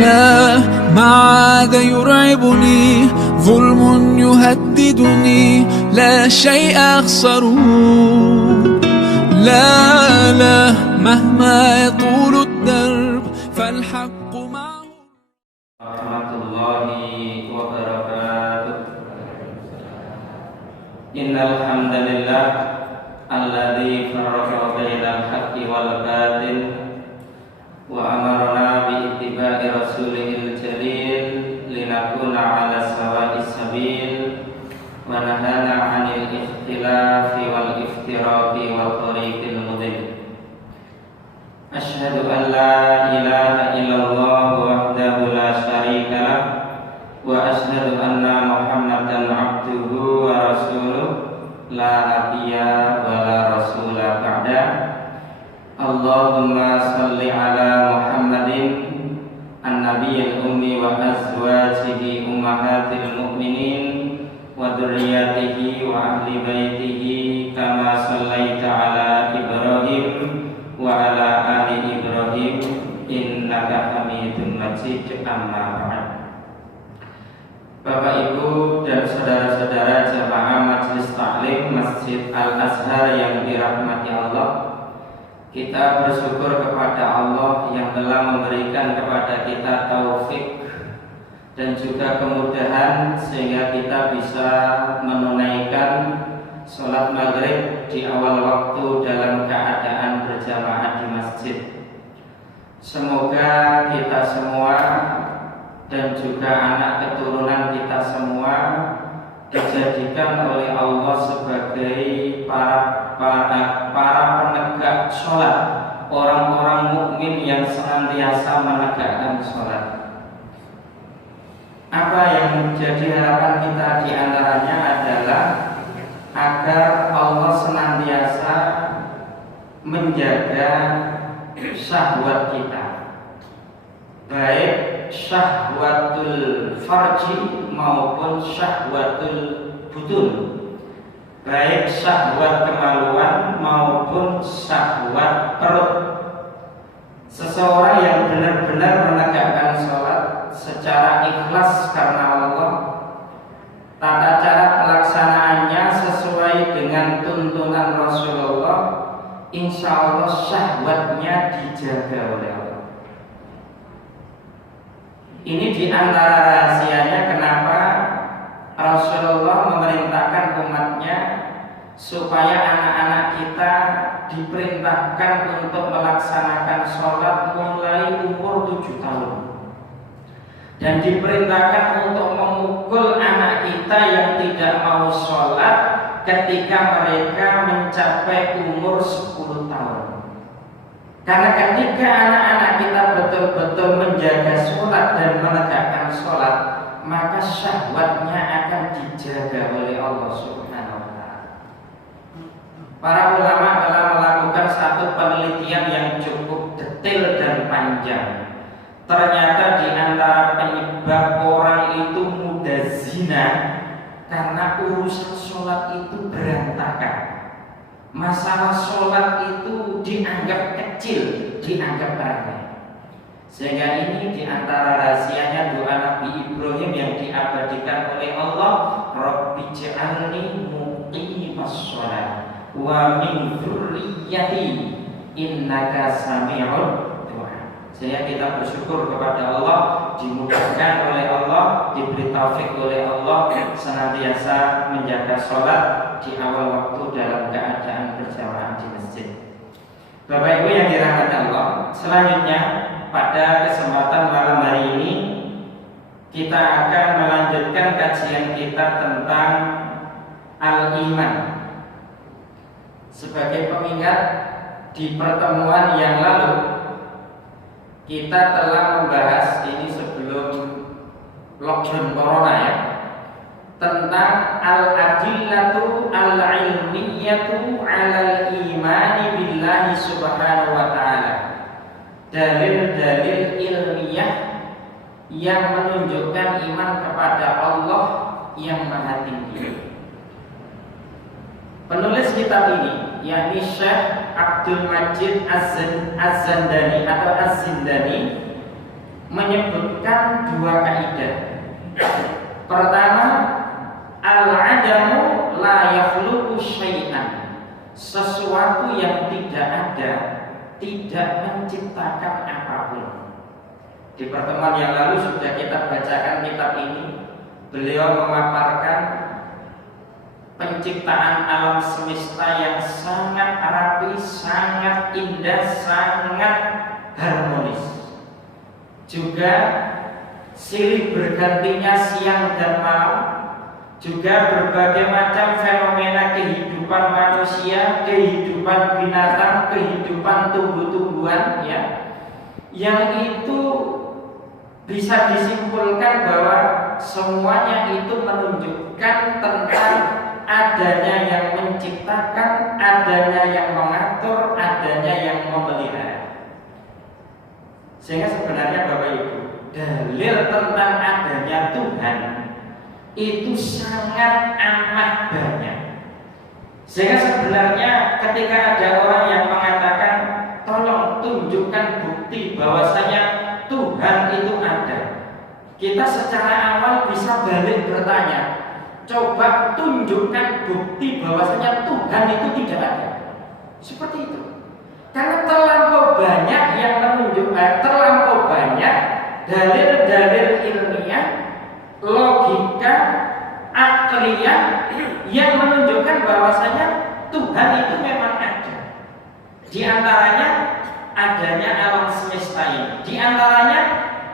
لا ما عاد يرعبني ظلم يهددني لا شيء أخسره لا لا مهما يطول الدرب فالحق معه. Warahmatullahi wabarakatuh. Innal hamdalillah alladzi farraqa bainal haqqi wal batil wa amarna bi ittiba'i rasulihil jalil linakuna 'ala sawa'is sabil wa nahana 'anil ikhtilafi wal iftiraqi wal tariqil mudil. Asyhadu an la ilaha illallah wahdahu la syarika lah wa asyhadu anna Muhammadan abduhu wa rasuluh la nabiyya wa la rasula ba'da. Allahumma salli ala Muhammadin an-nabiyil ummi wa azwajihi ummahatil mu'minin wa dzurriyyatihi wa ahli baitihi kama sallaita ala Ibrahim wa ala ali Ibrahim innaka Hamidum Majid. Amma ba'd. Bapak Ibu dan saudara-saudara jamaah Majelis Taklim Masjid Al-Azhar yang dirahmati Allah, kita bersyukur kepada Allah yang telah memberikan kepada kita taufik dan juga kemudahan sehingga kita bisa menunaikan sholat maghrib di awal waktu dalam keadaan berjamaah di masjid. Semoga kita semua dan juga anak keturunan kita semua dijadikan oleh Allah sebagai para penegak sholat, orang-orang mukmin yang senantiasa menegakkan sholat. Apa yang menjadi harapan kita di antaranya adalah agar Allah senantiasa menjaga syahwat kita, baik syahwatul farji maupun syahwatul butun, baik syahwat kemaluan maupun syahwat perut. Seseorang yang benar-benar menegakkan sholat secara ikhlas karena Allah, tata cara pelaksanaannya sesuai dengan tuntunan Rasulullah, insya Allah syahwatnya dijaga oleh Allah. Ini diantara rahasianya kenapa Rasulullah memerintahkan umatnya supaya anak-anak kita diperintahkan untuk melaksanakan sholat mulai umur 7 tahun, dan diperintahkan untuk memukul anak kita yang tidak mau sholat ketika mereka mencapai umur 10 tahun. Karena ketika anak-anak kita betul-betul menjaga sholat dan menegakkan sholat, maka syahwatnya akan dijaga oleh Allah Subhanahu wa Ta'ala. Para ulama telah melakukan satu penelitian yang cukup detail dan panjang. Ternyata di antara penyebab orang itu mudah zina karena urusan sholat itu berantakan. Masalah sholat itu dianggap kecil, dianggap remeh. Sehingga ini di antara rahasianya doa Nabi Ibrahim yang diabadikan oleh Allah, Rabbi ja'alni muqimas sholat wa min dzurriyyati innaka sami'ud du'a. Sehingga kita bersyukur kepada Allah, dimudahkan oleh Allah, diberi taufik oleh Allah senantiasa menjaga sholat di awal waktu dalam keadaan berjamaah di masjid. Bapak Ibu yang dirahmati Allah, selanjutnya pada kesempatan malam hari ini kita akan melanjutkan kajian kita tentang al-iman. Sebagai pengingat, di pertemuan yang lalu kita telah membahas, ini sebelum lockdown corona ya, tentang al-adillatu al-ilmiyatu alal imani billahi subhanahu wa ta'ala, dalil-dalil ilmiah yang menunjukkan iman kepada Allah yang maha tinggi. Penulis kitab ini yakni Syekh Abdul Majid Az-Zandani atau Az-Zindani menyebutkan dua kaidah. Pertama, al-adamu la yakhluqu syai'an. Sesuatu yang tidak ada tidak menciptakan apapun. Di pertemuan yang lalu sudah kita bacakan kitab ini. Beliau memaparkan penciptaan alam semesta yang sangat rapi, sangat indah, sangat harmonis. Juga silih bergantinya siang dan malam, juga berbagai macam fenomena kehidupan manusia, kehidupan binatang, kehidupan tumbuh-tumbuhan, ya, yang itu bisa disimpulkan bahwa semuanya itu menunjukkan tentang adanya yang menciptakan, adanya yang mengatur, adanya yang memelihara. Sehingga sebenarnya Bapak Ibu, dalil tentang adanya Tuhan itu sangat amat banyak. Sehingga sebenarnya ketika ada orang yang mengatakan tolong tunjukkan bukti bahwasanya Tuhan itu ada, kita secara awal bisa balik bertanya, coba tunjukkan bukti bahwasanya Tuhan itu tidak ada. Seperti itu. Karena terlampau banyak yang menunjukkan, terlampau banyak dalil-dalil ilmiah, logika, akliyah yang menunjukkan bahwasanya Tuhan itu memang ada. Di antaranya adanya alam semesta ini, di antaranya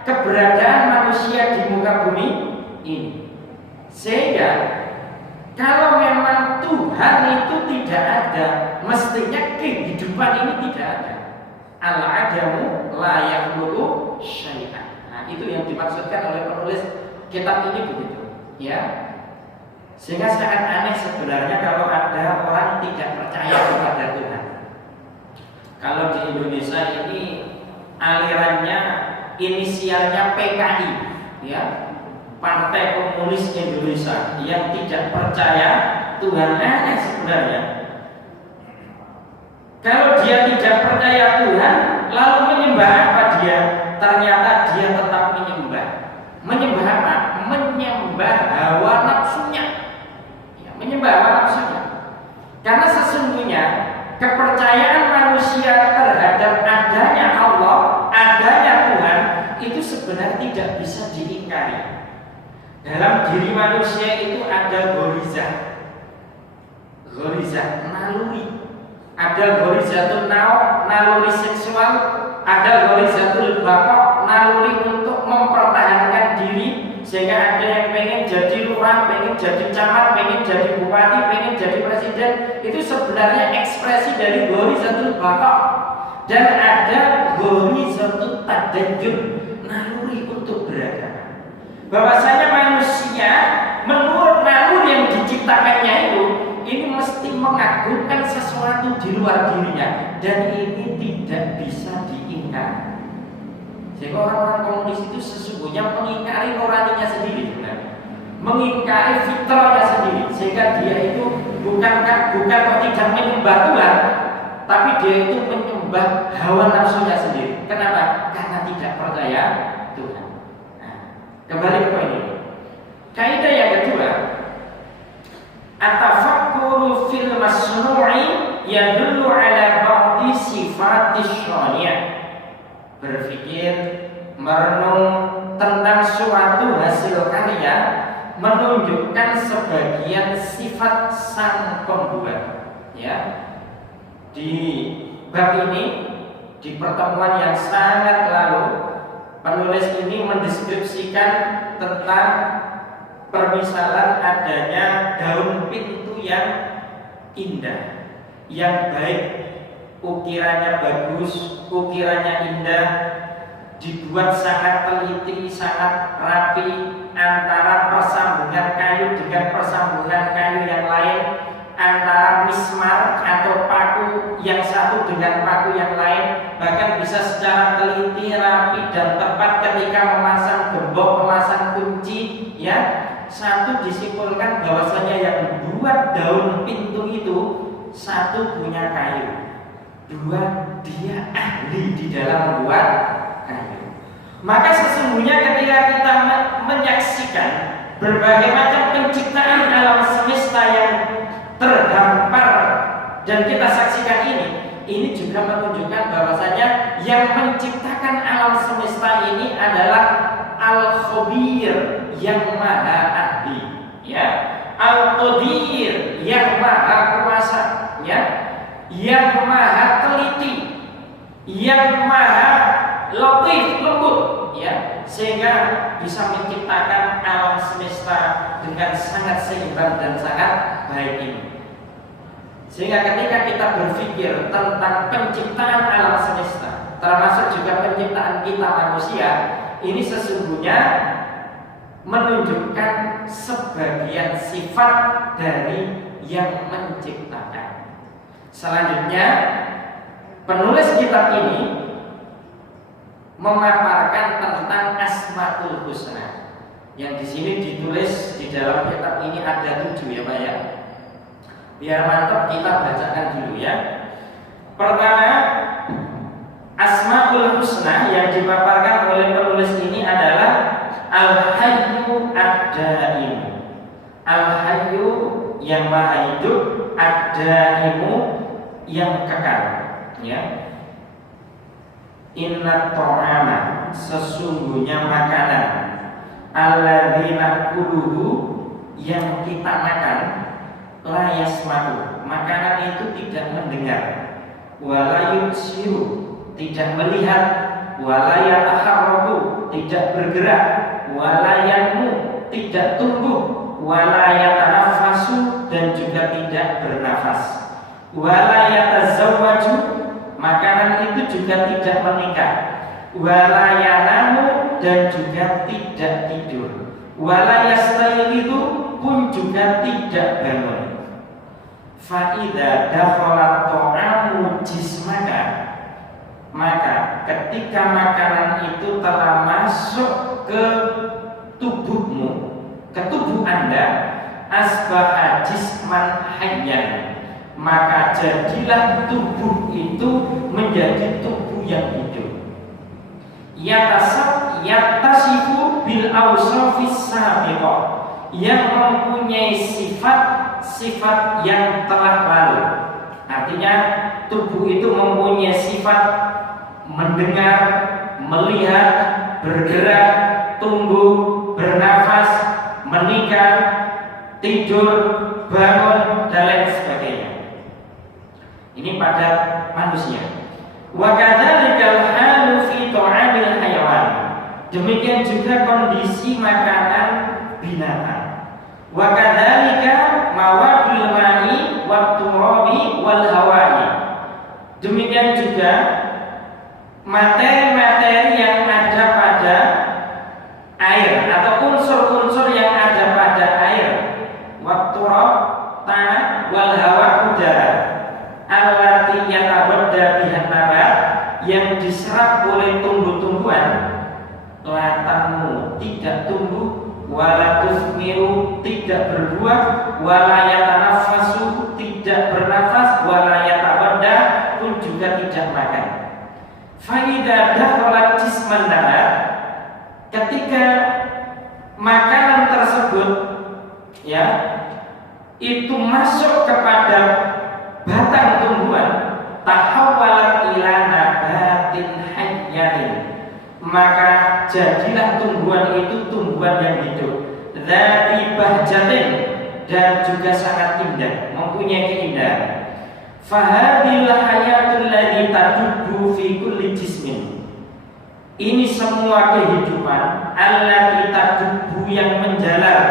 keberadaan manusia di muka bumi ini. Sehingga kalau memang Tuhan itu tidak ada, mestinya kehidupan ini tidak ada. Al-adamu la yakhluqu syai'an. Nah, itu yang dimaksudkan oleh penulis kitab ini begitu, ya. Sehingga sangat aneh sebenarnya kalau ada orang tidak percaya kepada Tuhan. Kalau di Indonesia ini alirannya inisialnya PKI, ya, Partai Komunis Indonesia, yang tidak percaya Tuhan. Aneh sebenarnya. Kalau dia tidak percaya Tuhan, lalu menyembah apa dia? Ternyata dia tetap menyembah. Menyembah apa? Menyembah hawa nafsunya. Ya, menyembah hawa nafsunya. Karena sesungguhnya kepercayaan manusia terhadap adanya Allah, adanya Tuhan, itu sebenarnya tidak bisa diingkari. Dalam diri manusia itu ada ghorizah, naluri. Ada ghorizatul naluri seksual, ada ghorizatul baqa, naluri untuk mempertahankan diri. Sehingga ada yang pengen jadi lurah, pengen jadi camat, pengen jadi bupati, pengen jadi presiden. Itu sebenarnya ekspresi dari ghorizatul baqa. Dan ada ghorizatul tadayyun, naluri untuk beragama. Bahwasanya manusia menurut naluri yang diciptakannya itu, ini mesti mengagungkan sesuatu di luar dirinya, dan ini tidak bisa diingkari. Sehingga orang-orang komunis itu sesungguhnya mengingkari nuraninya sendiri, mengingkari fitrahnya sendiri, sehingga dia itu bukan kok tidak menyembah Tuhan, tapi dia itu menyembah hawa nafsunya sendiri. Kenapa? Karena tidak percaya Tuhan. Nah, kembali ke poin ini. Kaidah yang kedua, at-tafakkuru fil masnu'i yadullu ala ba'di sifatis syani'ah. Berpikir, merenung tentang suatu hasil karya menunjukkan sebagian sifat sang pembuat. Ya, di bab ini, di pertemuan yang sangat lalu, penulis ini mendeskripsikan tentang permisalan adanya daun pintu yang indah, yang baik, ukirannya bagus, ukirannya indah, dibuat sangat teliti, sangat rapi, antara persambungan kayu dengan persambungan kayu yang lain, antara mismar atau paku yang satu dengan paku yang lain, bahkan bisa secara teliti, rapi dan tepat ketika memasang gembok, memasang kunci, ya. Satu disimpulkan bahwasanya yang membuat daun pintu itu, satu punya kayu, dua dia ahli di dalam membuat kayu. Maka sesungguhnya ketika kita menyaksikan berbagai macam penciptaan alam semesta yang terdampar dan kita saksikan ini juga menunjukkan bahwasanya yang menciptakan alam semesta ini adalah Al-Khabir, yang maha ahli, ya, Al-Qadir, yang maha kuasa, ya, yang maha teliti, yang maha latif, lembut, ya, sehingga bisa menciptakan alam semesta dengan sangat seimbang dan sangat baik ini. Sehingga ketika kita berpikir tentang penciptaan alam semesta, termasuk juga penciptaan kita manusia, ini sesungguhnya menunjukkan sebagian sifat dari yang menciptakan. Selanjutnya, penulis kitab ini memaparkan tentang Asmaul Husna, yang di sini ditulis di dalam kitab ini ada 7, ya Pak ya. Biar mantap kita bacakan dulu ya. Pertama, Asmaul Husna yang dipaparkan oleh penulis ini adalah Al-Hayyu Ad-Daim. Al-Hayyu yang maha hidup, Ad-Daimu yang kekal, ya. Inna ta'ama, sesungguhnya makanan, alladzi nakuluhu, yang kita makan, la yasma'u, makanan itu tidak mendengar, wala yubsiru, tidak melihat, wala yataharraku, tidak bergerak, wala yanmu, tidak tumbuh, wala yatanaffasu, dan juga tidak bernafas, wala yatazawwaju, makanan itu juga tidak menikah, wala yanamu, dan juga tidak tidur, wala yastayqidu, pun juga tidak bangun. Fa idza dakhala ta'amu jismaka, maka ketika makanan itu telah masuk ke tubuhmu, ke tubuh Anda, asbaha jisman hayyan, maka jadilah tubuh itu menjadi tubuh yang hidup. Yatasifu bil awsafis sabiqah, yang mempunyai sifat-sifat yang telah lalu. Artinya tubuh itu mempunyai sifat mendengar, melihat, bergerak, tumbuh, bernafas, menikah, tidur, bangun, dan lain sebagainya. Ini pada manusia. Wa kadzalika halu fi ta'amil hayawan. Demikian juga kondisi makanan binatang. Wa kadzalika mawadul ma'i wat turabi wal hawa'i. Demikian juga materi-materi yang ada pada air atau unsur-unsur yang ada pada air, wat turab, tanah, wal hawa, udara, allati yatabadda bihan nabat, yang diserap oleh tumbuh-tumbuhan, latanmu, tidak tumbuh, wala tusmiru, tidak berbuah, wala yatanaffasu, tidak bernafas, wala yatabadda, pun juga tidak makan. Fa idza dakhalat jisman nabat, ketika makanan tersebut, ya, itu masuk kepada batang tumbuhan, tahawwalat ila nabatin hayyatin, maka jadilah tumbuhan itu tumbuhan yang hidup, dzati bahjatin, dan juga sangat indah, mempunyai keindahan. Fahadil hayatul ladzi tadubbu fi kulli jismin, ini semua kehidupan allati tadubbu, yang menjalar,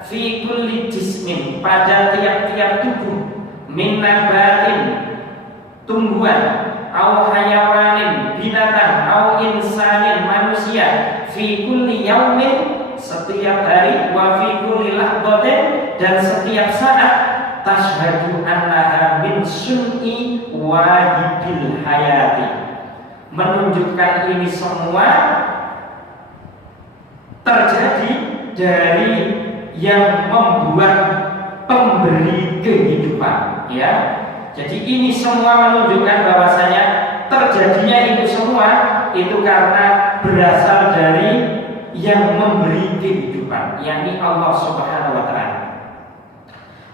fi kulli jismin, pada tiap-tiap tubuh, min nabatin, tumbuhan, au hayawanin, binatang, au insanin, manusia, fi kulli yaumin, setiap hari, wa fi kulli lahdatin, dan setiap saat, tashhadu annaha min sun'i wajibil hayati, menunjukkan ini semua terjadi dari yang membuat pemberi kehidupan, ya. Jadi ini semua menunjukkan bahwasanya terjadinya itu semua itu karena berasal dari yang memberi kehidupan, yakni Allah Subhanahu wa taala.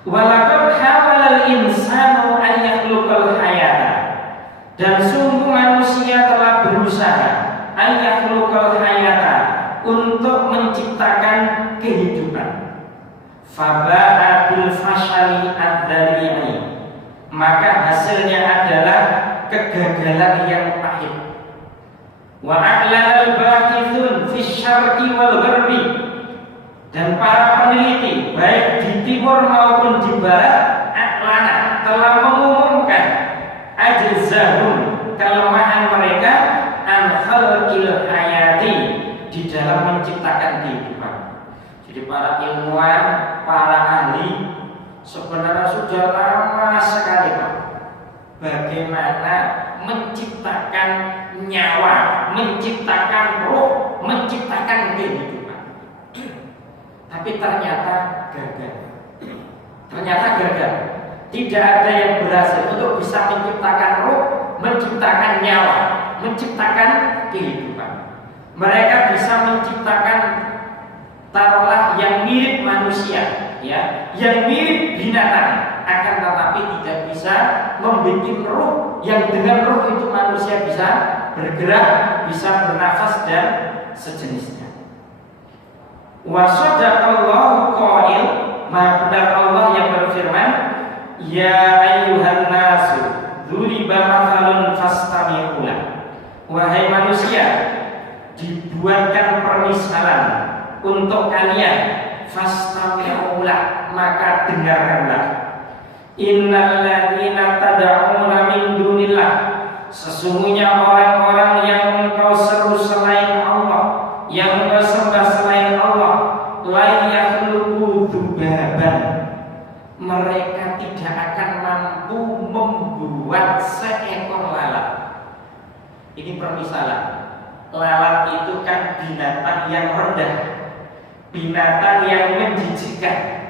Walaqad hawalal insanu an yakhluqal hayata, dan sungguh manusia telah berusaha an yakhluqal hayata, untuk menciptakan kehidupan. Faba'a bil fashali ad-dari'i, maka hasilnya adalah kegagalan yang pahit. Wa a'lal bahithun fi syarqi wal gharbi, dan para peneliti baik di timur maupun di barat a'lana telah mengumumkan ajzahum, kelemahan mereka an khalqil hayati, di dalam menciptakan kehidupan. Jadi para ilmuwan, para ahli sebenarnya sudah lama sekali Pak, bagaimana menciptakan nyawa, menciptakan roh, menciptakan kehidupan. Tapi ternyata gagal. Ternyata gagal. Tidak ada yang berhasil untuk bisa menciptakan roh, menciptakan nyawa, menciptakan kehidupan. Mereka bisa menciptakan taruhlah yang mirip manusia, ya, yang mirip binatang, akan tetapi tidak bisa membuat roh yang dengan roh itu manusia bisa bergerak, bisa bernafas dan sejenisnya. Wa sadaqallahu qail, Maha benar Allah yang berfirman, ya ayyuhan nasu dzuriba mathalun fastami'u lahu. Wahai manusia, dibuatkan permisalan untuk kalian, fastami'u lahu, maka dengarkanlah. Innal ladzina tad'una min dunillah, sesungguhnya orang-orang yang engkau seru selain Allah, yang engkau sembah selain Allah, la yakhluqu dzubaban, mereka tidak akan mampu membuat seekor lalat. Ini permisalan. Lalat itu kan binatang yang rendah, binatang yang menjijikkan.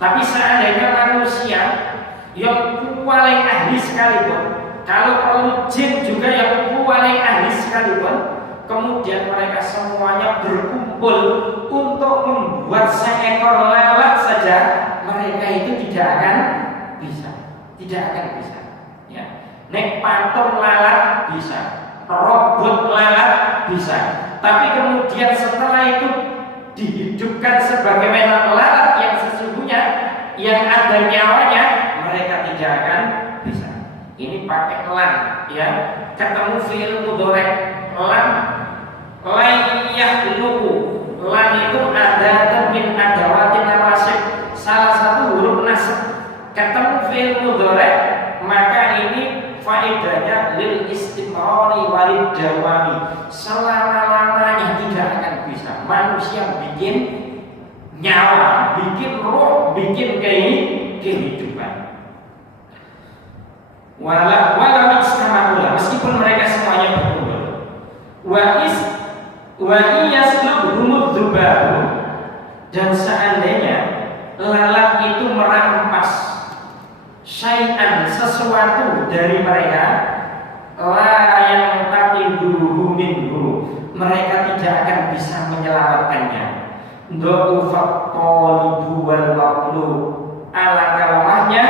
Tapi seandainya manusia yang paling ahli sekalipun, kalau perlu jin juga yang paling ahli sekalipun, kemudian mereka semuanya berkumpul untuk membuat seekor lalat saja, mereka itu tidak akan bisa. Tidak akan bisa, ya. Nek patung lalat bisa, robot lalat bisa, tapi kemudian setelah itu dihidupkan sebagaimana lalat yang sesungguhnya, yang ada nyawanya, mereka tidak akan bisa. Ini pakai lam, ya, ketemu fi'il mudhari, lam, layyahluku. Lam itu ada min adawatin nawasib, salah satu huruf nasab. Ketemu fi'il mudhari, maka ini faedahnya lil istimrari walid dawami, selama-lamanya tidak akan bisa manusia bikin nyawa, bikin roh, bikin kehidupan. Walau istama'ula, meskipun mereka semuanya berkumpul. Wa iyaslubhumud dzubabu, dan seandainya lalat itu merampas syai'an, sesuatu dari mereka, la yang taqiduhu minhu, mereka tidak akan bisa menyelamatkannya. Dha'ufat thalibu wal maqlub, alangkah lemahnya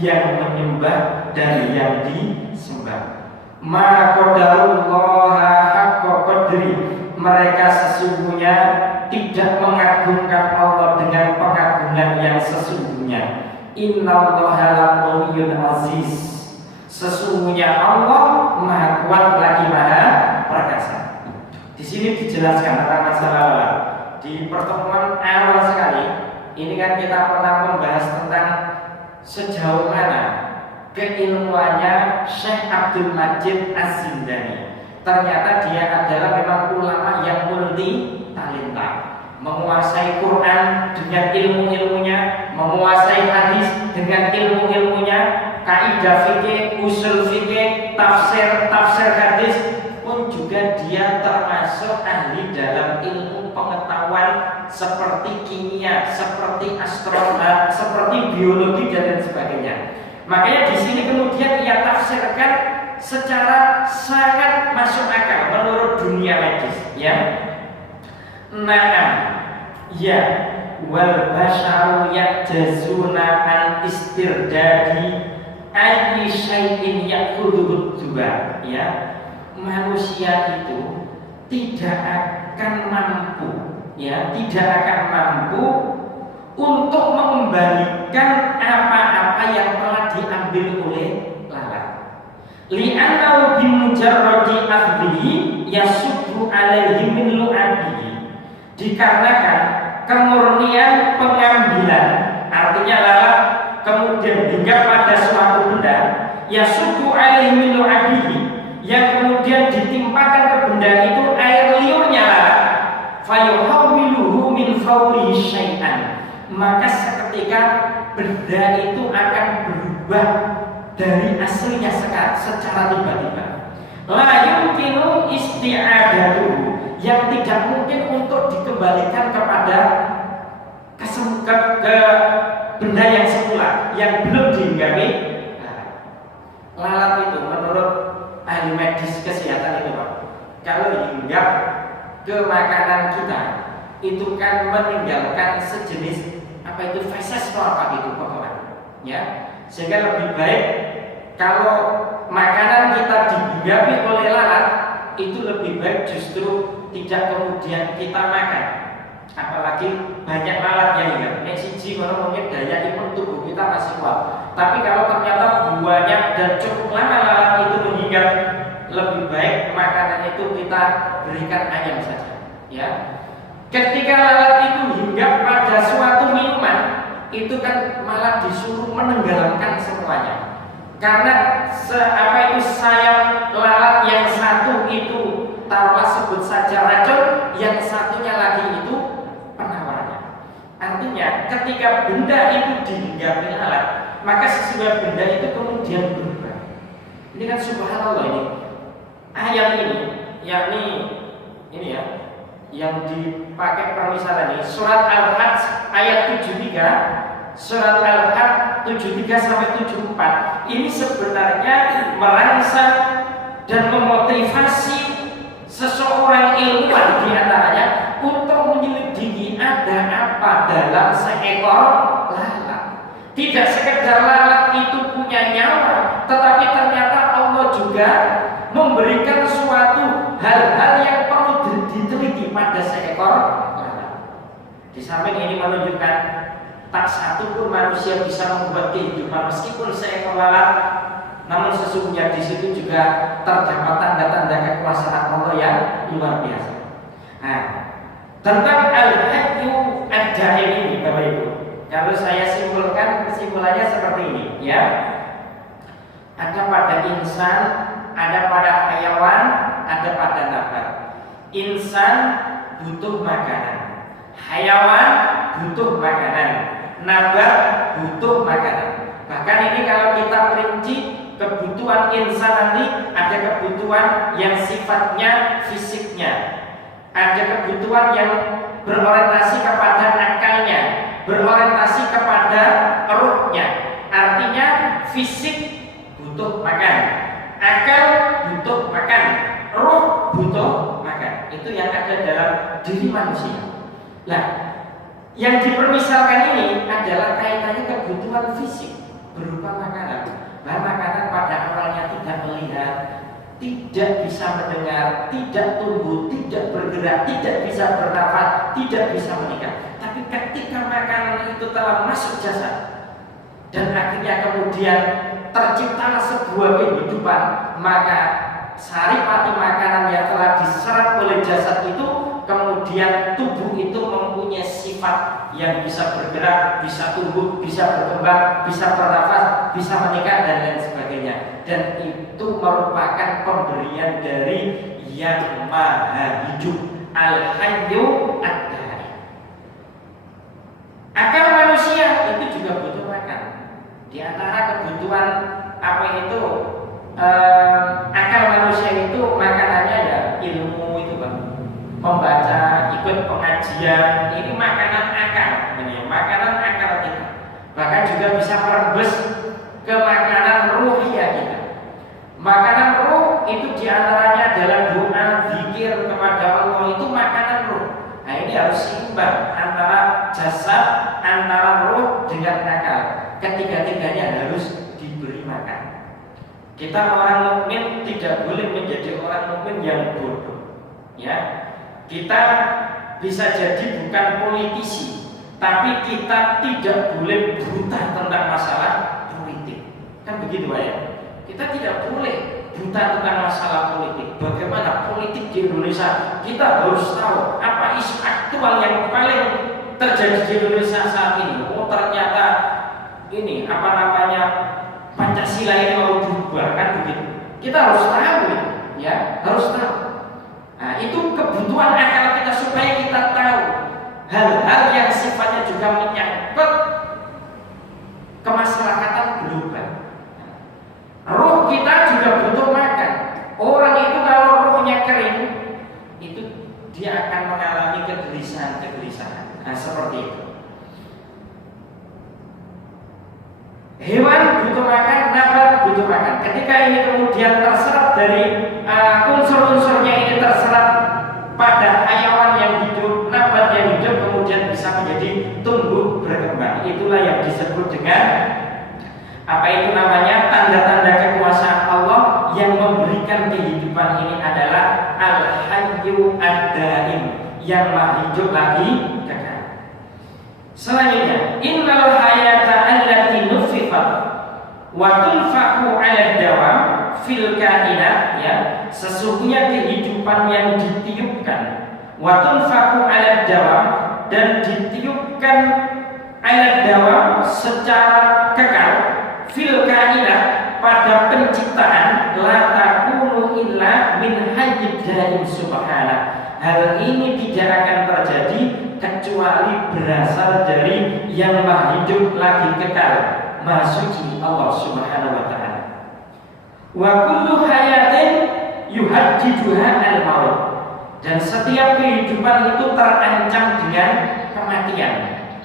yang menyembah dan yang disembah. Ma qadarullaha haqqa qadri, mereka sesungguhnya tidak mengagungkan Allah dengan pengagungan yang sesungguhnya. Innallaha laqawiyyun aziz, sesungguhnya Allah Maha Kuat lagi Maha Perkasa. Di sini dijelaskan tentang masalah lalat. Di pertemuan awal sekali ini kan kita pernah membahas tentang sejauh mana keilmuannya Syekh Abdul Majid Az-Zindani. Ternyata dia adalah memang ulama yang multi talenta, menguasai Quran dengan ilmu-ilmunya, menguasai hadis dengan ilmu-ilmunya, kaidah fikih, usul fikih, tafsir hadis, pun juga dia termasuk ahli dalam ilmu pengetahuan seperti kimia, seperti astronomi, seperti biologi dan lain sebagainya. Makanya di sini kemudian ia tafsirkan secara sangat masuk akal menurut dunia medis, ya. Naam, ya, wal basharu yajazuna an istirdadi ayyi syai'in ya'khudhuhu dzuba, ya. Manusia itu tidak akan mampu, ya, tidak akan mampu untuk mengembalikan apa-apa yang telah diambil oleh lalat. Li'annahu bimujarradi akhdhihi yasuddu alaihi min lu'abihi. Dikarenakan kemurnian pengambilan, artinya lalat kemudian hingga pada suatu benda, yasuddu alaihi min lu'abihi, yang kemudian ditimpakan ke benda itu air liurnya lalat, fayuhawwiluhu min fawrihi syai'an, maka seketika benda itu akan berubah dari aslinya secara tiba-tiba. La yumkinu isti'adatuhu, yang tidak mungkin untuk dikembalikan kepada ke benda yang semula yang belum dihinggapi. Lalat itu menurut ahli medis kesehatan itu, Pak, kalau hinggap ke makanan kita itu kan meninggalkan sejenis apa itu feses atau apa gitu kotoran, ya. Sehingga lebih baik kalau makanan kita dihinggapi oleh lalat, itu lebih baik justru tidak kemudian kita makan. Apalagi banyak lalat yang hinggap. Nek siji kalau mungkin daya imun tubuh kita masih kuat. Tapi kalau ternyata banyak dan cukup lama lalat itu menghingga, lebih baik makanan itu kita berikan ayam saja, ya. Ketika lalat itu hinggap pada suatu minuman, itu kan malah disuruh menenggelamkan semuanya. Karena apa itu sayap lalat yang satu itu taruhlah sebut saja racun, yang satunya lagi itu penawarnya. Artinya ketika benda itu dihinggapi lalat, maka sesuai benda itu kemudian berubah. Ini kan subhanallah, ini ayat ini, yakni ini ya, yang dipakai permisalan ini surat Al-Hajj ayat 73, surat Al-Hajj 73 sampai 74. Ini sebenarnya merangsang dan memotivasi seseorang ilmuwan diantaranya untuk menyelidiki ada apa dalam seekor lalat. Tidak sekedar lalat itu punya nyawa, tetapi ternyata Allah juga memberikan suatu hal-hal yang perlu diteliti pada seekor lalat. Di samping ini menunjukkan tak satu pun manusia bisa membuat kehidupan meskipun seekor lalat, namun sesungguhnya di situ juga terdapat tanda-tanda kekuasaan Allah yang luar biasa. Nah, tentang al-hayyu ad-daim ini, Bapak Ibu, kalau saya simpulkan, kesimpulannya seperti ini, ya. Ada pada insan, ada pada hayawan, ada pada nabat. Insan butuh makanan, hayawan butuh makanan, nabat butuh makanan. Bahkan ini kalau kita perinci, kebutuhan insan nanti ada kebutuhan yang sifatnya fisiknya, ada kebutuhan yang berorientasi kepada akalnya, berorientasi kepada ruhnya. Artinya fisik butuh makan, akal butuh makan, ruh butuh makan. Itu yang ada dalam diri manusia. Nah, yang dipermisalkan ini adalah kaitannya kebutuhan fisik berupa makanan. Nah, makanan pada awalnya tidak melihat, tidak bisa mendengar, tidak tumbuh, tidak bergerak, tidak bisa bernafas, tidak bisa menikah. Tapi ketika makanan itu telah masuk jasad dan akhirnya kemudian tercipta sebuah kehidupan, maka saripati makanan yang telah diserap oleh jasad itu, kemudian tubuh itu mempunyai sifat yang bisa bergerak, bisa tumbuh, bisa berkembang, bisa bernafas, bisa menikah dan lain sebagainya. Dan itu merupakan pemberian dari Yang Maha Hidup, Al-Hayyu Ad-Daim. Akal manusia itu juga butuh makan. Di antara kebutuhan apa itu akal manusia itu makanannya ya ilmu itu, Bang. Membaca, ikut pengajian, ini makanan akal, ini makanan akal kita. Bahkan juga bisa merebus ke makanan ruhiyah kita. Makanan itu diantaranya adalah doa, zikir kepada Allah, itu makanan ruh. Nah ini harus seimbang antara jasad, antara ruh dengan akal. Ketiga-tiganya harus diberi makan. Kita orang mukmin tidak boleh menjadi orang mukmin yang bodoh. Ya, kita bisa jadi bukan politisi, tapi kita tidak boleh buta tentang masalah politik. Kan begitu Pak ya? Kita tidak boleh buta tentang masalah politik. Bagaimana politik di Indonesia? Kita harus tahu apa isu aktual yang paling terjadi di Indonesia saat ini. Oh ternyata ini apa namanya Pancasila ini mau berubah, kan begitu. Kita harus tahu, ya harus tahu. Nah itu kebutuhan akal kita supaya kita tahu hal-hal yang sifatnya juga menyangkut kemasyarakatan global. Roh kita juga butuh makan. Orang itu kalau rohnya kering, itu dia akan mengalami kegelisahan. Nah seperti itu. Hewan butuh makan, nabat butuh makan. Ketika ini kemudian terserap dari unsur-unsurnya ini terserap pada hayawan yang hidup, nabat yang hidup, kemudian bisa menjadi tumbuh berkembang. Itulah yang disebut dengan apa itu namanya tanda-tanda kekuasaan Allah yang memberikan kehidupan ini adalah Al-Hayyu Ad-Daim, yang maha hidup lagi kekal. Selanjutnya, innal hayata allati nufifat wa tunfaqu 'ala dawam fil kainat, ya, sesungguhnya kehidupan yang ditiupkan wa tunfaqu 'ala dawam, dan ditiupkan 'ala dawam secara kekal fil kainat pada penciptaan, la takunu illa min hayyid daim subhanahu. Hal ini tidak akan terjadi kecuali berasal dari yang maha hidup lagi kekal, maha suci Allah subhanahu wa ta'ala. Wa kullu hayatin yuhaddiduha al-maut, dan setiap kehidupan itu terancam dengan kematian.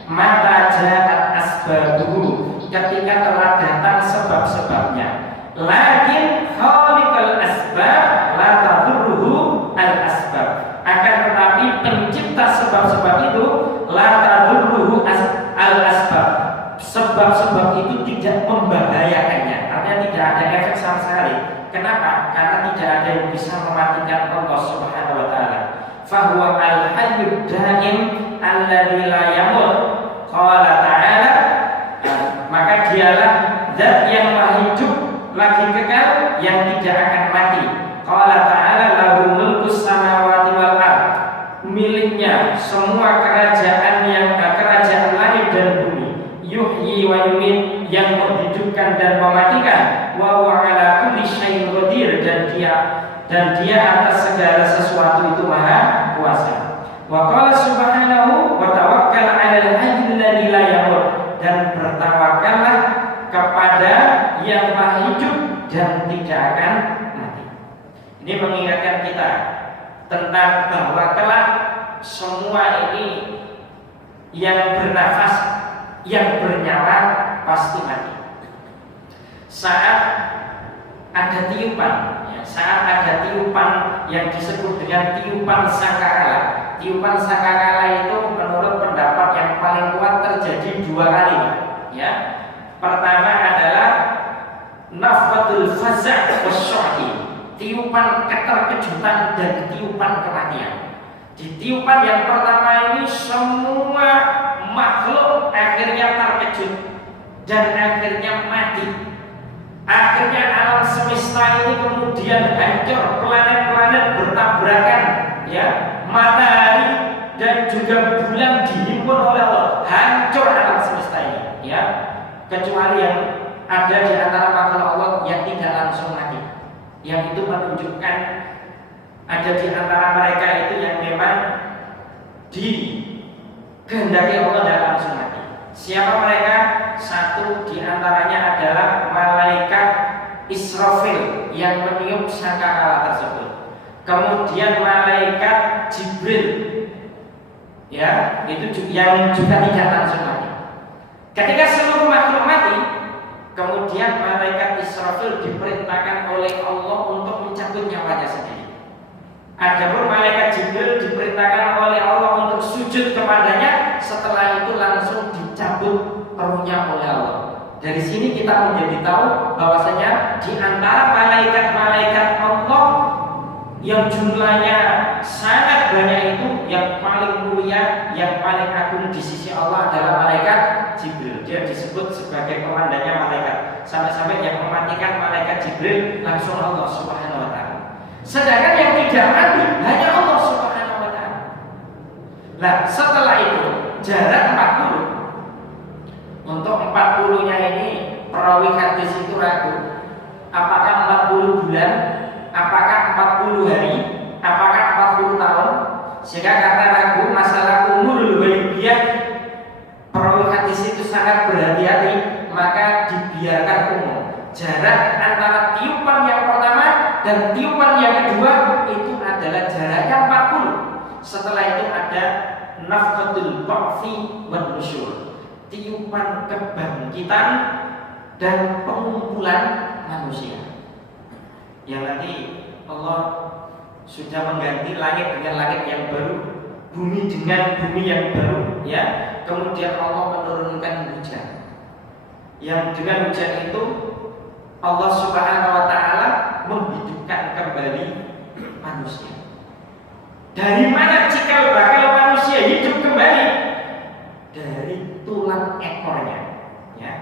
Mata ja'at asbabuhu, ketika telah datang sebab-sebabnya. Lakin khaliqal asbab la tadurruhu al-asbab, akan tetapi pencipta sebab-sebab itu la tadurruhu al-asbab, sebab-sebab itu tidak membahayakannya, artinya tidak ada efek sama sekali. Kenapa? Karena tidak ada yang bisa mematikan Allah subhanahu wa ta'ala. Fahuwa al-hayyud daim alladzi la yamut. Qala ta'ala, maka dialah zat yang maha hidup lagi kekal yang tidak akan mati. Qala ta'ala lahu mulkus samawati wal ard, miliknya semua kerajaan langit dan bumi. Yuhyi wa yumit, yang menghidupkan dan mematikan. Wa huwa ala kulli syai'in qadir, dan dia atas segala sesuatu itu maha kuasa. Wa qala subhanahu wa tawakkal 'alal hayyil ladzi la yamut, dan bertawakallah kepada yang maha hidup dan tidak akan mati. Ini mengingatkan kita tentang bahwa kelak semua ini yang bernafas, yang bernyawa pasti mati. Saat ada tiupan, ya, saat ada tiupan yang disebut dengan tiupan sangkakala. Tiupan sangkakala itu menurut pendapat yang paling kuat terjadi 2 kali, ya. Pertama adalah nafwatul faza' wasyu'ti, tiupan keterkejutan dan tiupan kematian. Di tiupan yang pertama ini semua makhluk akhirnya terkejut dan akhirnya mati. Akhirnya alam semesta ini kemudian hancur, planet-planet bertabrakan, ya, matahari dan juga bulan dihimpun oleh Allah, hancur alam semesta ini, ya. Kecuali yang ada di antara makhluk Allah yang tidak langsung mati, yang itu menunjukkan ada di antara mereka itu yang memang dikehendaki Allah dan langsung mati. Siapa mereka? Satu di antaranya adalah malaikat Israfil yang meniup sangkakala tersebut. Kemudian malaikat Jibril, ya, itu yang juga tidak langsung mati. Ketika seluruh makhluk mati, kemudian malaikat Israfil diperintahkan oleh Allah untuk mencabut nyawanya sendiri. Adapun malaikat Jibril diperintahkan oleh Allah untuk sujud kepadanya, setelah itu langsung dicabut rohnya oleh Allah. Dari sini kita menjadi tahu bahwasanya di antara malaikat-malaikat Allah yang jumlahnya sangat banyak itu, yang paling mulia, yang paling agung di sisi Allah adalah malaikat Jibril. Dia disebut sebagai komandannya malaikat. Sampai-sampai yang mematikan malaikat Jibril langsung Allah Subhanahu wa taala. Sedangkan yang tidak mati hanya Allah Subhanahu wa taala. Nah, setelah itu jarak 40. Untuk 40-nya ini perawi hadis itu ragu. Apakah 40 bulan? Apakah 40 hari? Apakah 40 tahun? Sehingga karena ragu masalah umurul ghaibiyah, perawi hadis itu sangat berhati-hati, maka dibiarkan umum. Jarak antara tiupan yang pertama dan tiupan yang kedua itu adalah jaraknya 40. Setelah itu ada nafkatul ba'fi wan nusyur, tiupan kebangkitan dan pengumpulan manusia. Yang nanti Allah sudah mengganti langit dengan langit yang baru, bumi dengan bumi yang baru, ya. Kemudian Allah menurunkan hujan. Yang dengan hujan itu Allah Subhanahu wa taala menghidupkan kembali manusia. Dari mana cikal bakal manusia hidup kembali? Dari tulang ekornya, ya.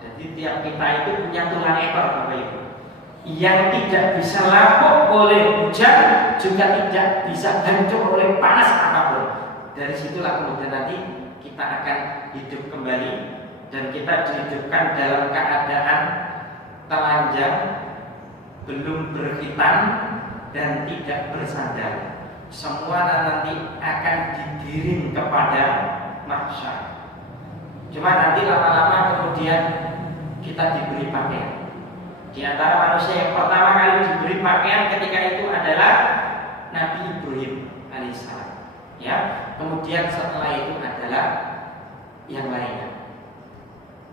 Jadi tiap kita itu punya tulang ekor, Bapak Ibu, yang tidak bisa lapuk oleh hujan, juga tidak bisa hancur oleh panas apapun. Dari situlah kemudian nanti kita akan hidup kembali, dan kita dihidupkan dalam keadaan telanjang, belum berhitam dan tidak bersandar. Semua nanti akan digiring kepada mahsyar. Cuma nanti lama-lama kemudian kita diberi pakaian. Di antara manusia yang pertama kali diberi pakaian ketika itu adalah Nabi Ibrahim alaihissalam. Ya, kemudian setelah itu adalah yang lainnya.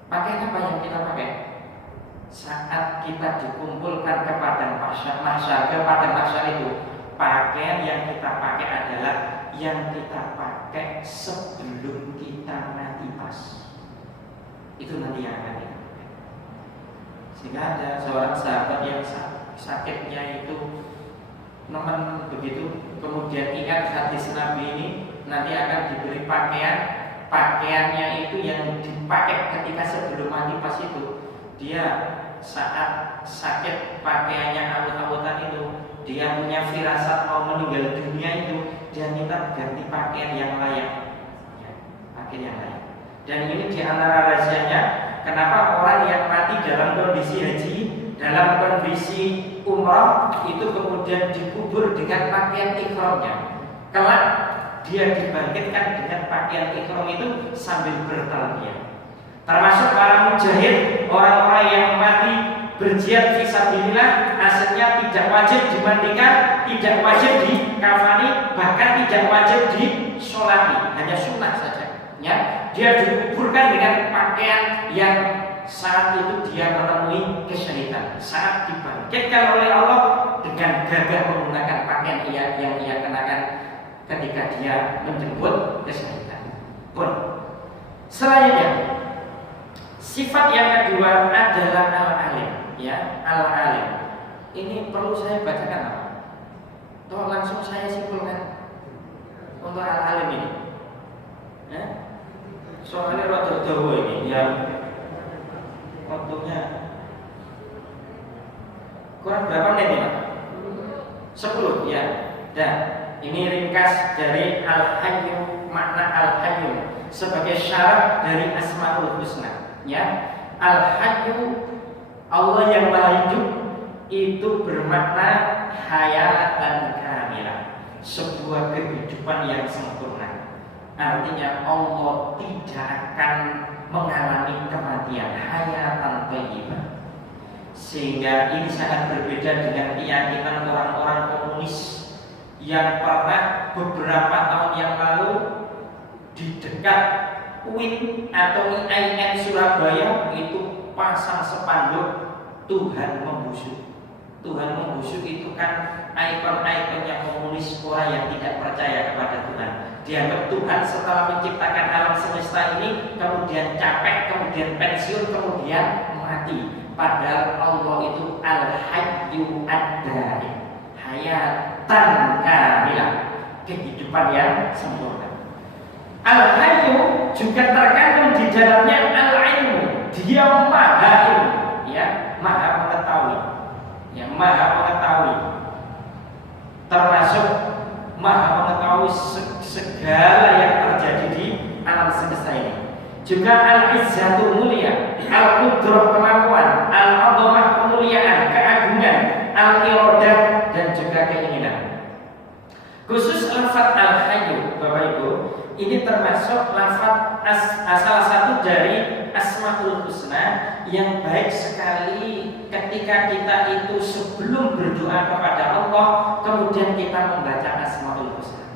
Pakaian apa yang kita pakai? Saat kita dikumpulkan ke padang mahsyar, ke padang mahsyar itu, pakaian yang kita pakai adalah yang kita pakai sebelum kita mati pas. Itu nanti yang akan kita pakai. Sehingga ada seorang sahabat yang sakitnya itu nemen begitu, kemudian ingat hadis Nabi ini, nanti akan diberi pakaian. Pakaiannya itu yang dipakai ketika sebelum mati pas itu, dia saat sakit pakaiannya awut-awutan itu, dia punya firasat mau meninggal dunia itu, dia minta ganti pakaian yang layak, ya, pakaian yang layak. Dan ini diantara rahasianya kenapa orang yang mati dalam kondisi haji, dalam kondisi umrah itu kemudian dikubur dengan pakaian ihramnya. Kelak dia dibangkitkan dengan pakaian ihram itu sambil bertalbiyah. Termasuk para mujahid, orang-orang yang mati berjihad fisabilillah, asalnya tidak wajib dimandikan, tidak wajib dikafani, bahkan tidak wajib disolati, hanya sunnah saja. Ya, dia dikuburkan dengan pakaian yang saat itu dia menemui kesyahidan. Saat dibangkitkan oleh Allah dengan gagah menggunakan pakaian yang ia kenakan ketika dia menjemput kesyahidan. Pun selanjutnya, sifat yang kedua adalah al-alim, ya, al-alim. Ini perlu saya bacakan apa? Atau langsung saya simpulkan untuk al-alim ini? Ya? Soalnya rada dawa ini, yang waktunya kurang berapa menit ini, Pak? 10, ya. Dan ini ringkas dari al-hayyu, makna al-hayyu sebagai syarat dari asmaul husna. Ya, al-hayyu, Allah yang maha hidup, itu bermakna hayatan kamilah, sebuah kehidupan yang sempurna. Artinya Allah tidak akan mengalami kematian, hayatan thayyibah. Sehingga ini sangat berbeda dengan keyakinan orang-orang komunis yang pernah beberapa tahun yang lalu di dekat UIN atau IAIN Surabaya itu pasang spanduk Tuhan membusuk. Tuhan mengusuk itu kan ikon-ikonnya komunis orang yang tidak percaya kepada Tuhan. Dianggap Tuhan setelah menciptakan alam semesta ini kemudian capek, kemudian pensiun, kemudian mati. Padahal Allah itu al-hayyu ad-daim, hayatan kamilah, kehidupan yang sempurna. Al-hayyu juga terkandung di dalamnya al-ilmu, dia maha ilmu, ya, maha mengetahui, ya, maha mengetahui, termasuk maha mengetahui segala yang terjadi di alam semesta ini. Juga al-izzatu mulia, al-qudrah kemampuan, al-azamah kemuliaan, keagungan, al-iradah dan juga keinginan. Khusus lafaz al-hayyu, Bapak Ibu, ini termasuk lafaz salah satu dari Asmaul Husna yang baik sekali ketika kita itu sebelum berdoa kepada Allah kemudian kita membaca Asmaul Husna.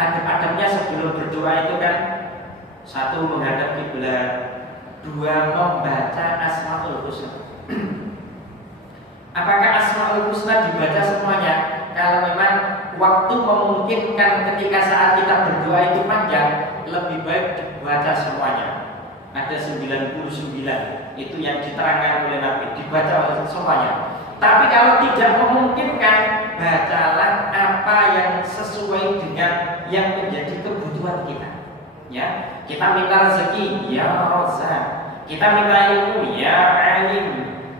Adab-adabnya sebelum berdoa itu kan, satu menghadap kiblat, dua membaca Asmaul Husna. Apakah Asmaul Husna dibaca semuanya? Kalau memang waktu memungkinkan ketika saat kita berdoa itu panjang, lebih baik dibaca semuanya. Ada 99 itu yang diterangkan oleh Nabi, dibaca semuanya. Tapi kalau tidak memungkinkan, bacalah apa yang sesuai dengan yang menjadi kebutuhan kita. Ya, kita minta rezeki, ya Razzaq. Kita minta ilmu, ya Alim.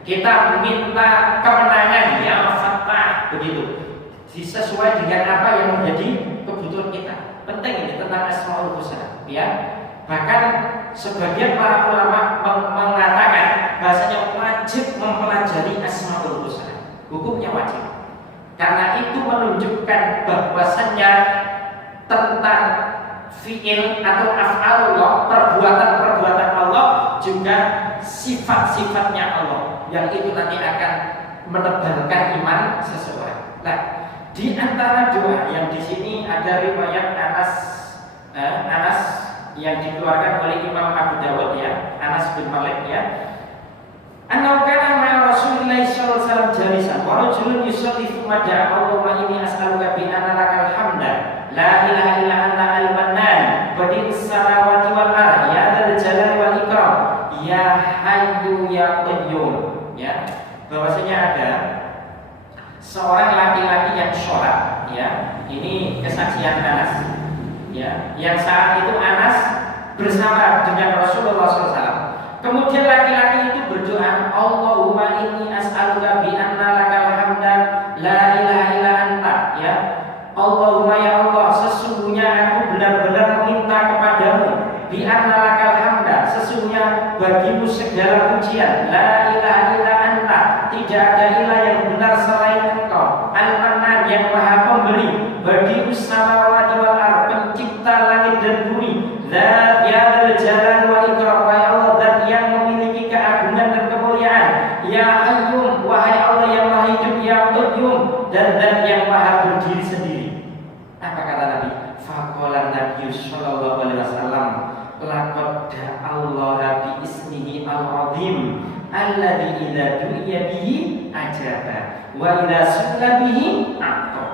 Kita minta kemenangan, ya Fattah. Begitu. Sesuai dengan apa yang menjadi kebutuhan kita. Penting ini tentang Asmaul Husna, ya. Bahkan sebagian para ulama mengatakan bahasanya wajib mempelajari Asmaul Husna. Hukumnya wajib. Karena itu menunjukkan bahwasannya tentang fi'il atau af'alullah, perbuatan-perbuatan Allah, juga sifat-sifatnya Allah yang itu nanti akan menebalkan iman seseorang. Nah, di antara doa yang di sini ada riwayat Anas yang dikeluarkan oleh Imam Abu Dawud, ya, Anas bin Malik, ya. Annahu kana ma'a Rasulillah sallallahu alaihi wasallam jalisan wa rajulun yusalli thumma da'a Allahumma inni as'aluka bi anna lakal hamda la ilaha illa anta al-mannan badi'us samawati wal ardi ya dzal jalali wal ikram ya hayyu ya qayyum, ya. Bahwasanya ada seorang laki-laki yang sholat, ya. Ini kesaksian Anas, ya. Yang saat itu Anas bersama dengan Rasulullah SAW. Kemudian laki-laki itu berdoa, Allahumma inni as'aluka bi anna lakal hamda la ilaha illa anta, ya. Allahumma ya Allah, sesungguhnya aku benar-benar meminta kepadamu bi anna lakal hamda, sesungguhnya bagimu segala pujian, la ilaha illa anta, tidak ada ilah yang benar selain Engkau, Al-Mannan yang Maha Pemberi, badi'us samawati wal ardh, pencipta langit dan bumi, Zat ya dzal jalali wal ikram, wahai Allah zat yang memiliki keagungan dan kemuliaan, ya Qayyum, wahai Allah yang Maha hidup, ya Qayyum, dan zat yang Maha berdiri sendiri. Apa kata Nabi? Faqala Nabi sallallahu alaihi wasallam, laqad da'allaha bi ismihi al-azim alladzi idza du'iya bihi ajaba wa idza su'ila bihi a'ta.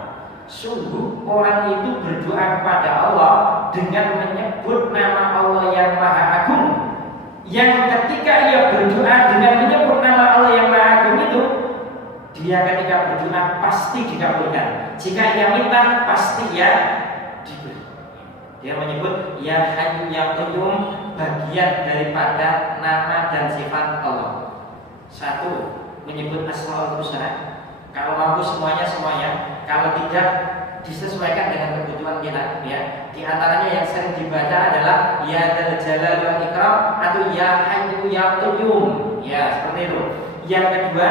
Sungguh orang itu berdoa kepada Allah dengan menyebut nama Allah yang Maha Agung, yang ketika ia berdoa dengan menyebut nama Allah yang Maha Agung itu, dia ketika berdoa pasti dikabulkan. Jika ia minta pasti ia diberi. Dia menyebut ya Hayyu ya Qayyum, bagian daripada nama dan sifat Allah. Satu, menyebut Asmaul Husna. Kalau mampu semuanya. Kalau tidak, disesuaikan dengan kebutuhan kita, ya. Di antaranya yang sering dibaca adalah ya dzal jalali wal ikram atau ya Hayyu ya Qayyum, ya, seperti itu. Yang kedua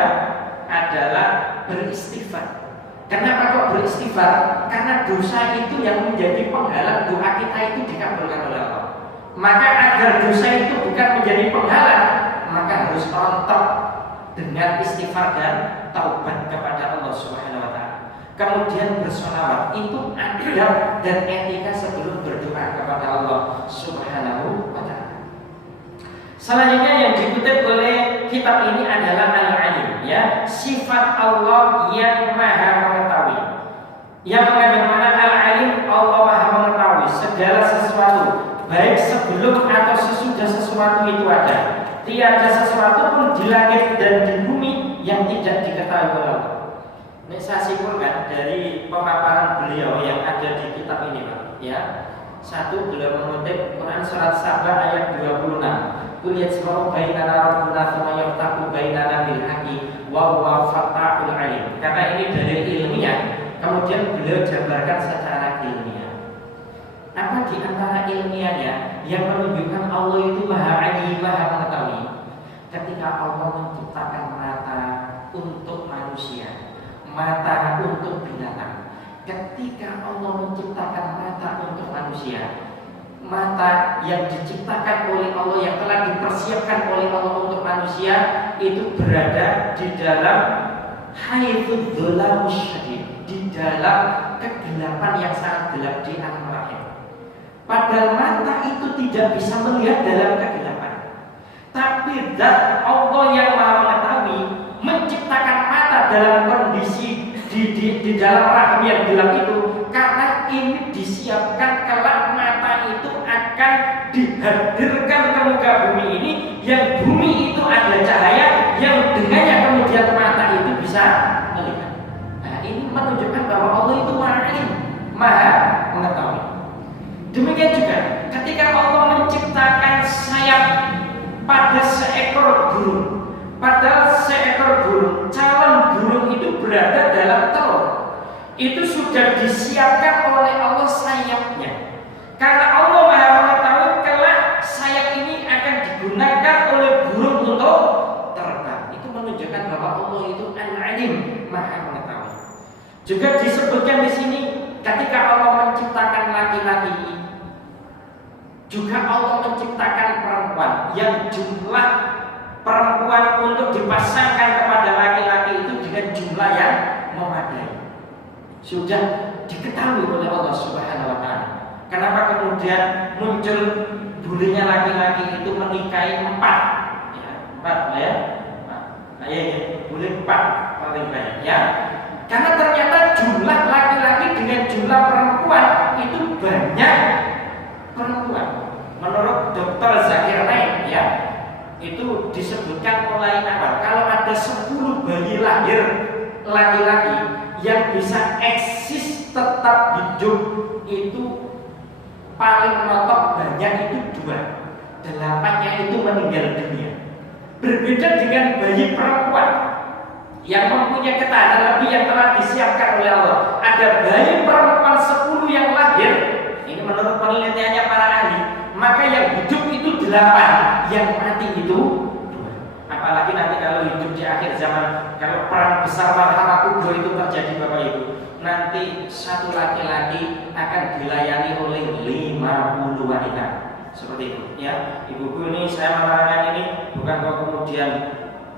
adalah beristighfar. Kenapa kok beristighfar? Karena dosa itu yang menjadi penghalang doa kita itu dikabulkan oleh Allah. Maka agar dosa itu bukan menjadi penghalang, maka harus rontok dengan istighfar dan taubat kepada Allah Subhanahu wa taala. Kemudian bersolawat, itu adab dan etika sebelum berdoa kepada Allah Subhanahu wa taala. Selanjutnya yang dikutip oleh kitab ini adalah Al-Alim. ya, sifat Allah yang maha mengetahui. Yang mengandung makna al-alim, Allah maha mengetahui segala sesuatu, baik sebelum atau sesudah sesuatu itu ada. Tiada sesuatu pun di langit dan di bumi yang tidak diketahui oleh Allah. Ini saya simpulkan dari pemaparan beliau yang ada di kitab ini, Pak. Ya, satu, beliau mengutip Quran surat Saba ayat 26. Qul yajma'u bainana rabbuna tsumma yaftahu bainana bil haqqi wa huwa fattahul alim. Karena ini dari ilmiah, kemudian beliau jabarkan secara ilmiah. Apa di antara ilmiahnya yang menunjukkan Allah itu maha alim, maha mengetahui? Ketika Allah menciptakan mata untuk manusia, mata untuk binatang. Ketika Allah menciptakan mata untuk manusia, mata yang diciptakan oleh Allah, yang telah dipersiapkan oleh Allah untuk manusia, itu berada di dalam haitsu dzalamus syadid, di dalam kegelapan yang sangat gelap di alam rahim. Padahal mata itu tidak bisa melihat dalam kegelapan. Tapi zat Allah yang maha mengetahui menciptakan mata dalam kondisi di dalam rahim yang gelap itu, karena ini disiapkan kelak mata itu akan dihadirkan ke muka bumi ini, yang bumi itu ada cahaya yang dengannya kemudian mata itu bisa melihat. Nah, ini menunjukkan bahwa Allah itu maha alim, maha mengetahui. Demikian juga ketika Allah menciptakan sayap pada seekor burung, padahal seekor burung, calon burung itu berada dalam telur, itu sudah disiapkan oleh Allah sayapnya. Karena Allah maha mengetahui kelak sayap ini akan digunakan oleh burung untuk terbang. Itu menunjukkan bahwa Allah itu al-alim, maha mengetahui. Juga disebutkan di sini ketika Allah menciptakan laki-laki, juga Allah menciptakan perempuan yang jumlah perempuan untuk dipasangkan kepada laki-laki itu dengan jumlah yang memadai. Sudah diketahui oleh Allah Subhanahu wa taala. Kenapa kemudian muncul bolehnya laki-laki itu menikahi 4? Ya, 4 ya. Nah, ya, boleh 4 paling banyak ya. Karena ternyata jumlah laki-laki dengan jumlah perempuan itu banyak perempuan. Menurut Dr. Zakir Naik ya, itu disebutkan mulai awal kalau ada 10 bayi lahir laki-laki yang bisa eksis tetap hidup, itu paling mentok banyak itu 2, 8-nya itu meninggal dunia. Berbeda dengan bayi perempuan yang mempunyai ketahanan lebih yang telah disiapkan oleh Allah. Ada bayi perempuan 10 yang lahir, ini menurut penelitiannya para ahli, maka yang hidup itu 8, yang mati itu 2. Apalagi nanti kalau hidup di akhir zaman, kalau perang besar Malhamah Kubro itu terjadi Bapak Ibu, nanti satu laki-laki akan dilayani oleh 50 wanita. Seperti itu ya. Ibuku ini, saya menerangkan ini bukan kok kemudian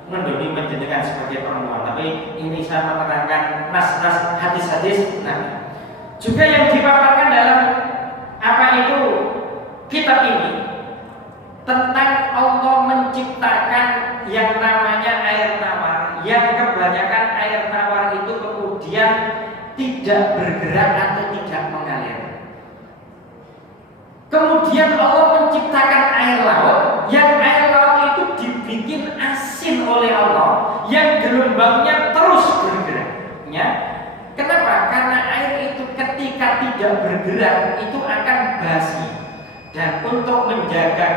mendoni menjadikan sebagai perempuan, tapi ini saya menerangkan nas-nas hadis-hadis. Nah, juga yang dipaparkan dalam apa itu kitab ini tentang Allah menciptakan yang namanya air tawar, yang kebanyakan air tawar itu kemudian tidak bergerak atau tidak mengalir. Kemudian Allah menciptakan air laut, yang air laut itu dibikin asin oleh Allah, yang gelombangnya terus bergerak. Ya. Kenapa? Karena air itu ketika tidak bergerak itu akan basi. Dan untuk menjaga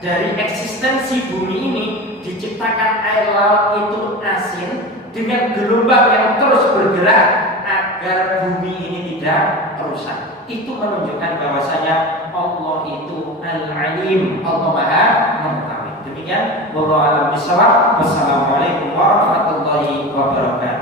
dari eksistensi bumi ini diciptakan air laut itu asin dengan gelombang yang terus bergerak agar bumi ini tidak rusak. Itu menunjukkan bahwasanya Allah itu al-alim, Allah maha mengetahui. Demikian, wallahu a'lam bishawab. Wassalamualaikum warahmatullahi wabarakatuh.